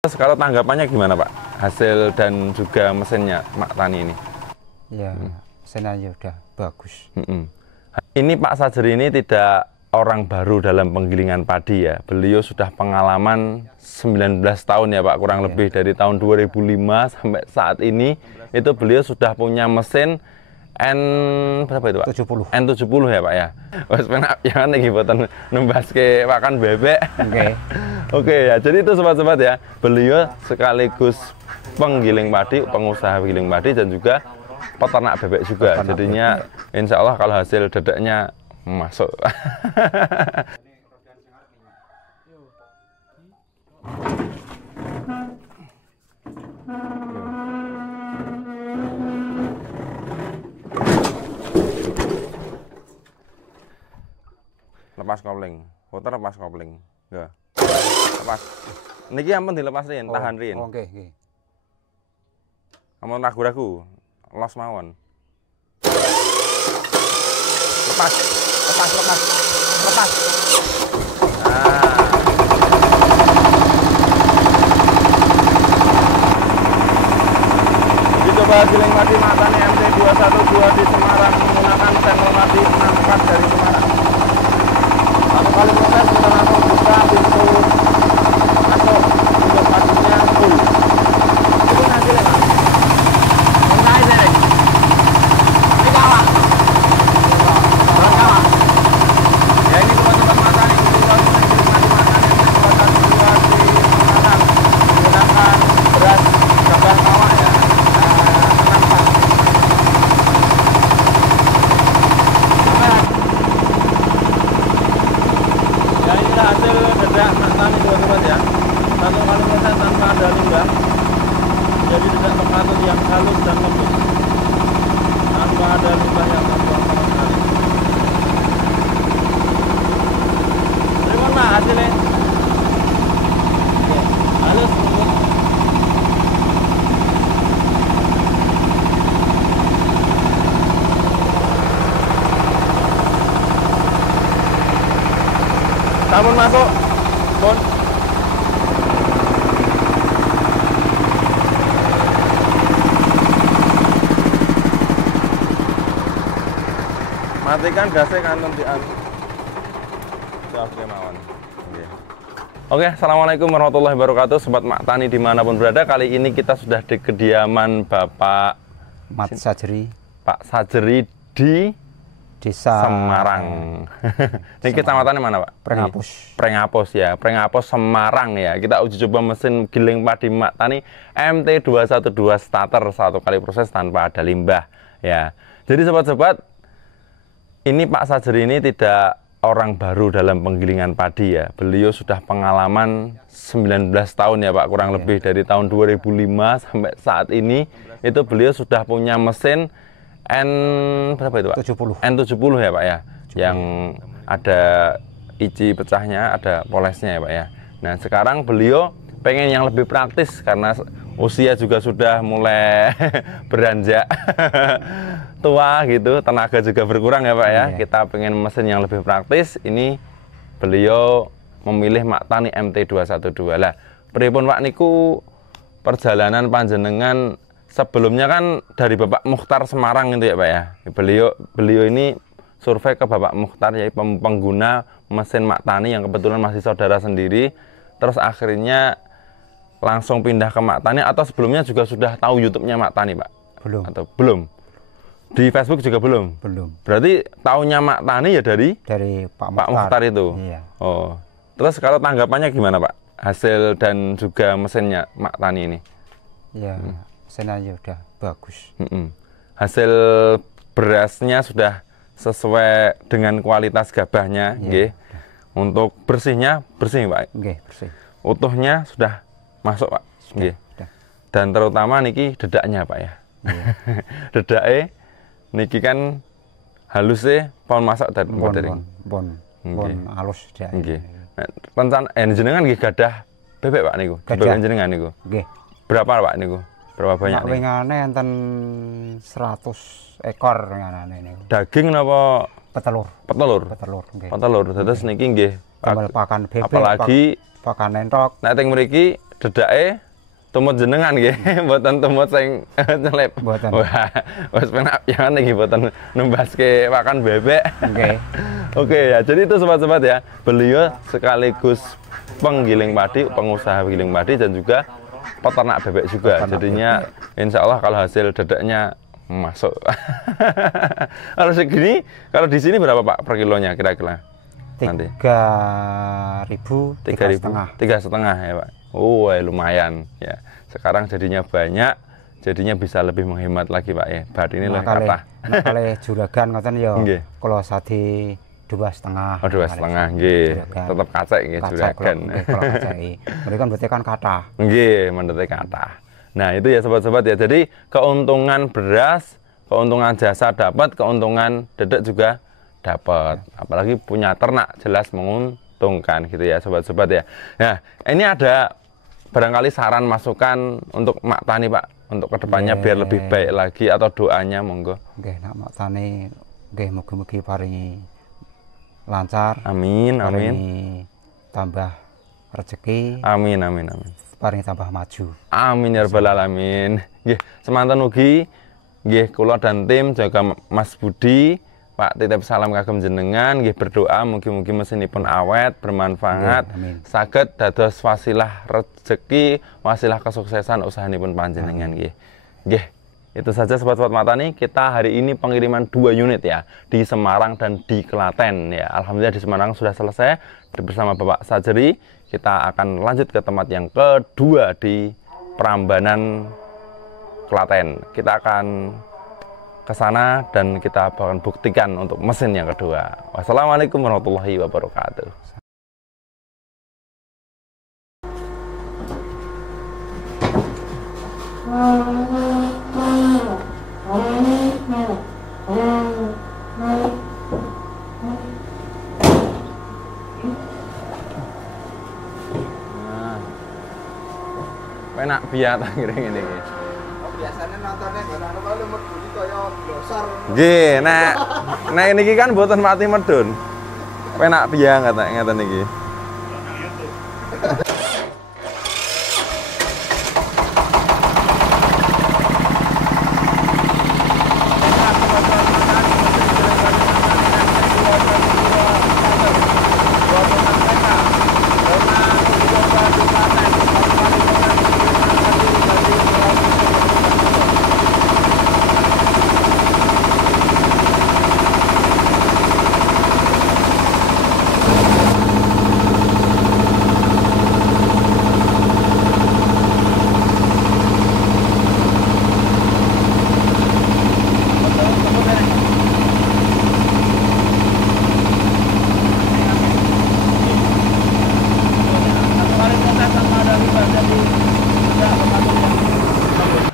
Terus kalau tanggapannya gimana Pak? Hasil dan juga mesinnya Mak Tani ini? Ya, mesinnya udah bagus. Ini Pak Sajri ini tidak orang baru dalam penggilingan padi ya. Beliau sudah pengalaman 19 tahun ya Pak, kurang lebih dari tahun 2005 sampai saat ini. Itu beliau sudah punya mesin N berapa itu Pak? 70. N70 ya Pak ya. Wes penak ya kan iki boten nembaske pakan bebek. Oke ya, jadi itu sobat-sobat ya. Beliau sekaligus penggiling padi, pengusaha penggiling padi dan juga peternak bebek juga. Jadinya insya Allah kalau hasil dedeknya masuk. Lepas kopling, putar lepas kopling. Ya. Lepas. Niki ampun dilepas rin, tahan rin. Oke. Ampun ragu-ragu, los mawon. Lepas. Nah. Uji coba giling padi Mak Tani MT212 di Semarang menggunakan channel padi 64 dari Semarang. Satu kali proses kita langsung buka pintu masuk untuk padinya full. Itu hasilnya Pak. Mentai sering. Ini kalah. Kalah. Ya ini teman-teman Mak Tani ini proses giling padi Mak Tani MT212 di Semarang menggunakan beras gabah kawah ya. 6 pak. Ya inilah hasil dedak Mak Tani teman-teman ya. Satu kali proses tanpa ada limbah. Jadi dedak terpatut yang halus dan lembut. Tanpa ada limbah yang terbuang sama sekali. Terima Pak hasilnya. Oke, halus lembut. Sampun masuk, Bun. Matikan gasnya kantong di an. Oke, mawon. Oke, assalamualaikum warahmatullahi wabarakatuh, sobat Mak Tani dimanapun berada. Kali ini kita sudah di kediaman Bapak Mat Sajri, Pak Sajri di Desa Semarang. Ini kecamatannya mana Pak? Prengapus. Prengapus ya, Prengapus Semarang ya. Kita uji coba mesin giling padi Mak Tani MT212 starter, satu kali proses tanpa ada limbah ya. Jadi sobat-sobat, ini Pak Sajri ini tidak orang baru dalam penggilingan padi ya. Beliau sudah pengalaman 19 tahun ya Pak, kurang lebih dari tahun 2005 sampai saat ini. Itu beliau sudah punya mesin N berapa itu Pak? 70. N70 ya Pak ya, yang ada iji pecahnya, ada polesnya ya Pak ya. Nah sekarang beliau pengen yang lebih praktis karena usia juga sudah mulai beranjak tua gitu, tenaga juga berkurang ya Pak ya. Kita pengen mesin yang lebih praktis, ini beliau memilih Mak Tani MT212 lah. Pripun Pak niku perjalanan panjenengan sebelumnya kan dari Bapak Mukhtar Semarang itu ya Pak ya. Beliau ini survei ke Bapak Mukhtar ya, pengguna mesin Mak Tani yang kebetulan masih saudara sendiri. Terus akhirnya langsung pindah ke Mak Tani, atau sebelumnya juga sudah tahu YouTube-nya Mak Tani Pak? Belum. Atau belum? Di Facebook juga belum? Belum. Berarti taunya Mak Tani ya dari Pak Mukhtar itu? Iya. Oh. Terus kalau tanggapannya gimana Pak? Hasil dan juga mesinnya Mak Tani ini? Ya, mesinnya udah bagus. Hasil berasnya sudah sesuai dengan kualitas gabahnya, nggih. Untuk bersihnya bersih Pak. Nggih, bersih. Utuhnya sudah masuk Pak. Nggih. Dan terutama niki dedaknya Pak ya. Dedake niki kan halusnya pon masak dan modern. Pon halus dedake. Nggih. Rencana jenengan nggih gadah bebek Pak niku. Bebek jenengan niku. Nggih. Berapa Pak niku? Berapa banyak nih? Wingane enten 100 ekor wingane niku. Daging napa Petelur. Petelur. Nggih. Petelur. Terus niki nggih Tambal pakan bebek. apalagi pakan entok. nek teng mriki dedake tumut jenengan nggih, mboten tumut sing nyelip. Mboten. Wah, wis penak pian iki mboten nembaske pakan bebek. Oke. Oke ya, jadi itu sobat-sobat ya. Beliau sekaligus penggiling padi, pengusaha giling padi dan juga peternak bebek juga. Jadinya insya Allah kalau hasil dedeknya masuk. Kalau segini, kalau di sini berapa Pak per kilonya kira-kira? Nanti 3.000, 3.500 ya Pak. Oh, lumayan ya. Sekarang jadinya banyak, jadinya bisa lebih menghemat lagi Pak ya. Bar ini lebih kata. Nah, kalau juragan ngoten ya. Nggih. Kalau sadi 2,5. Oh, 2,5 nggih. Tetep kacek nggih juragan. Kalau kaceki. Mereka berarti kan kathah. Nggih, mendetek kathah. Nah, itu ya sobat-sobat ya. Jadi keuntungan beras, keuntungan jasa dapat, keuntungan dedek juga dapat. Apalagi punya ternak jelas menguntungkan gitu ya sobat-sobat ya. Nah, ini ada barangkali saran masukan untuk Mak Tani Pak, untuk kedepannya biar lebih baik lagi atau doanya monggo. Nggih, nak Mak Tani nggih mugi-mugi paringi lancar. Amin, amin. Paringi tambah rezeki. Amin, amin, amin. Paringi tambah maju. Amin ya rabbal alamin. Nggih, semanten ugi nggih kula dan tim jaga Mas Budi Pak titip salam kagem jenengan, nggih berdoa mugi-mugi mesinipun awet, bermanfaat, saged dados wasilah rezeki, wasilah kesuksesan usahanipun panjenengan nggih. Nggih. Itu saja sobat-sobat Mak Tani, kita hari ini pengiriman 2 unit ya di Semarang dan di Klaten ya. Alhamdulillah di Semarang sudah selesai bersama Bapak Sajeri. Kita akan lanjut ke tempat yang kedua di Prambanan Klaten. Kita akan ke sana dan kita akan buktikan untuk mesin yang kedua. Wassalamualaikum warahmatullahi wabarakatuh. Penak biat akhirnya ini. Biasanya nontonnya gak kalau medun kaya glosor. Nggih, nek niki kan mboten mati medun. Penak biang ngeten niki.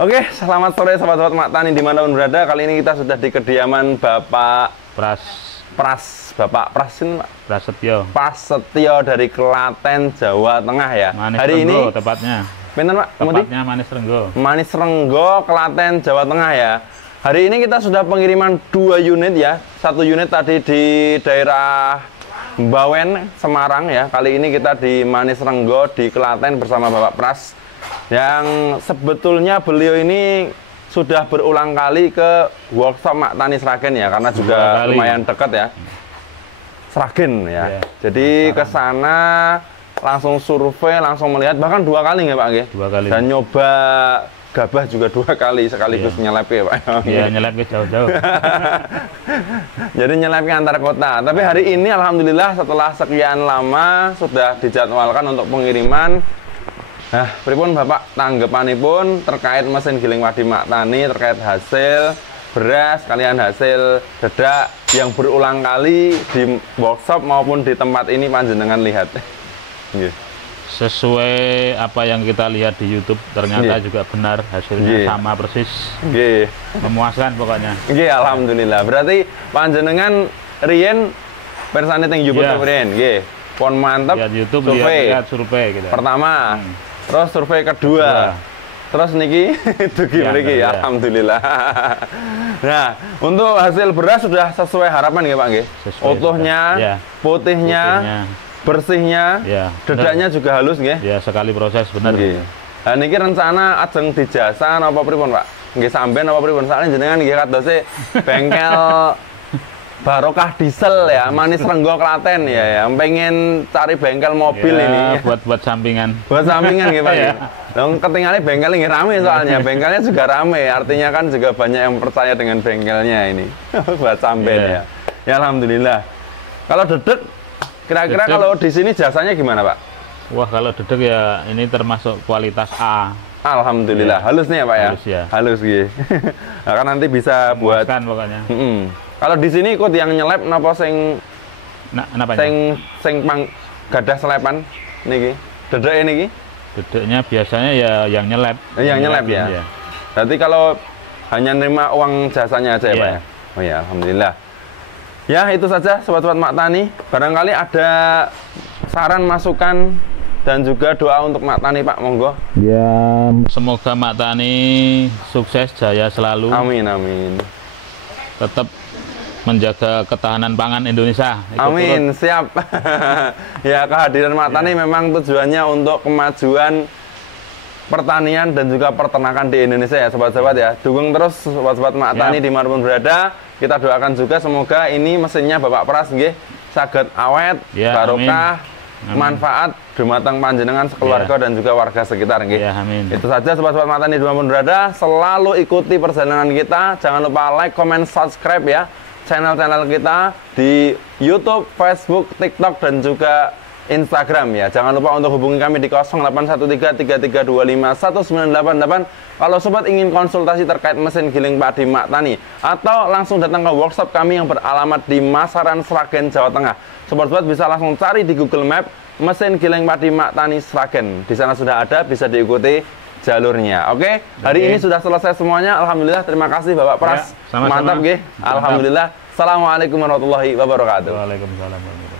Oke, selamat sore sobat-sobat Mak Tani dimanapun berada. Kali ini kita sudah di kediaman Bapak Bapak Prasetyo dari Klaten, Jawa Tengah ya. Manis hari Renggo, ini tepatnya. Pinten Pak? Tepatnya Manis Renggo. Manis Renggo, Klaten, Jawa Tengah ya. Hari ini kita sudah pengiriman 2 unit ya. 1 unit tadi di daerah Bawen, Semarang ya. Kali ini kita di Manis Renggo di Klaten bersama Bapak Pras. Yang sebetulnya beliau ini sudah berulang kali ke workshop Mak Tani Sragen ya, karena juga lumayan dekat ya. Sragen ya. Jadi ke sana langsung survei, langsung melihat, bahkan 2 kali nggak Pak nggih? 2 kali. Dan nyoba gabah juga 2 kali sekaligus nyelep ya Pak. Iya, nyelep ke jauh-jauh. Jadi nyelep ke antar kota. Tapi hari ini alhamdulillah setelah sekian lama sudah dijadwalkan untuk pengiriman. Nah, pripun Bapak tanggapanipun terkait mesin giling padi Mak Tani, terkait hasil beras kalian hasil dedak yang berulang kali di workshop maupun di tempat ini panjenengan lihat. Sesuai apa yang kita lihat di YouTube, ternyata juga benar hasilnya sama persis. Memuaskan pokoknya. Alhamdulillah. Berarti panjenengan riyen persane teng YouTube riyen nggih. Pon mantep. Lihat YouTube, lihat survei gitu. Pertama, terus survei kedua. Terus niki dugi mriki alhamdulillah. Nah, untuk hasil beras sudah sesuai harapan nggih Pak nggih? Utuhnya, putihnya, bersihnya, Ya, dedaknya juga halus nggih. Ya, sekali proses bener. Nggih. Nah niki rencana ajeng dijasa napa pripun, Pak? Nggih sampean napa pripun? Soalnya jenengan nggih kadose bengkel Barokah Diesel ya, Manis Renggo Klaten ya, yang pengen cari bengkel mobil Ya, ini. buat sampingan. Buat sampingan gitu Pak. Iya. Dong ketinggalan bengkel ini rame soalnya, bengkelnya juga rame, artinya kan juga banyak yang percaya dengan bengkelnya ini. Buat sampean Iya. ya. Ya alhamdulillah. Kalau dedek, kira-kira Dedek. kalau di sini jasanya gimana Pak? Wah, kalau dedek ya ini termasuk kualitas A. Alhamdulillah, Iya. halus nih ya Pak ya. Halus ya. Halus gitu. Nah, kan nanti bisa buat. Memuaskan pokoknya. Kalau di sini ikut yang nyelep napa sing Nah, kenapa? sing pang gadah selepan niki. Dedek niki. Dedeknya biasanya ya yang nyelep. Yang nyelep ya. Iya. Berarti kalau hanya nerima uang jasanya aja ya Iya. Pak ya? Oh ya, alhamdulillah. Ya, itu saja sobat-sobat Mak Tani. Barangkali ada saran, masukan dan juga doa untuk Mak Tani Pak, monggo. Ya, semoga Mak Tani sukses jaya selalu. Amin, amin. Tetap menjaga ketahanan pangan Indonesia. Ikut Amin, siap. Ya, kehadiran Mak Tani memang tujuannya untuk kemajuan pertanian dan juga peternakan di Indonesia ya sobat-sobat ya. Dukung terus sobat-sobat Mak Tani dimanapun berada. Kita doakan juga semoga ini mesinnya Bapak Pras nggih saged awet, Ya, barokah, amin. manfaat dumateng panjenengan sekeluarga dan juga warga sekitar nggih. Ya, amin. Itu saja sobat-sobat Mak Tani dimanapun berada. Selalu ikuti perjalanan kita. Jangan lupa like, comment, subscribe ya channel-channel kita di YouTube, Facebook, TikTok dan juga Instagram ya. Jangan lupa untuk hubungi kami di 081333251988 kalau sobat ingin konsultasi terkait mesin giling padi Mak Tani atau langsung datang ke workshop kami yang beralamat di Masaran, Sragen, Jawa Tengah. Sobat-sobat bisa langsung cari di Google Map mesin giling padi Mak Tani Sragen. Di sana sudah ada, bisa diikuti jalurnya. Oke, hari ini sudah selesai semuanya. Alhamdulillah, terima kasih Bapak Pras. Ya, sama-sama. Mantap nggih. Alhamdulillah. Assalamualaikum warahmatullahi wabarakatuh. Waalaikumsalam warahmatullahi wabarakatuh.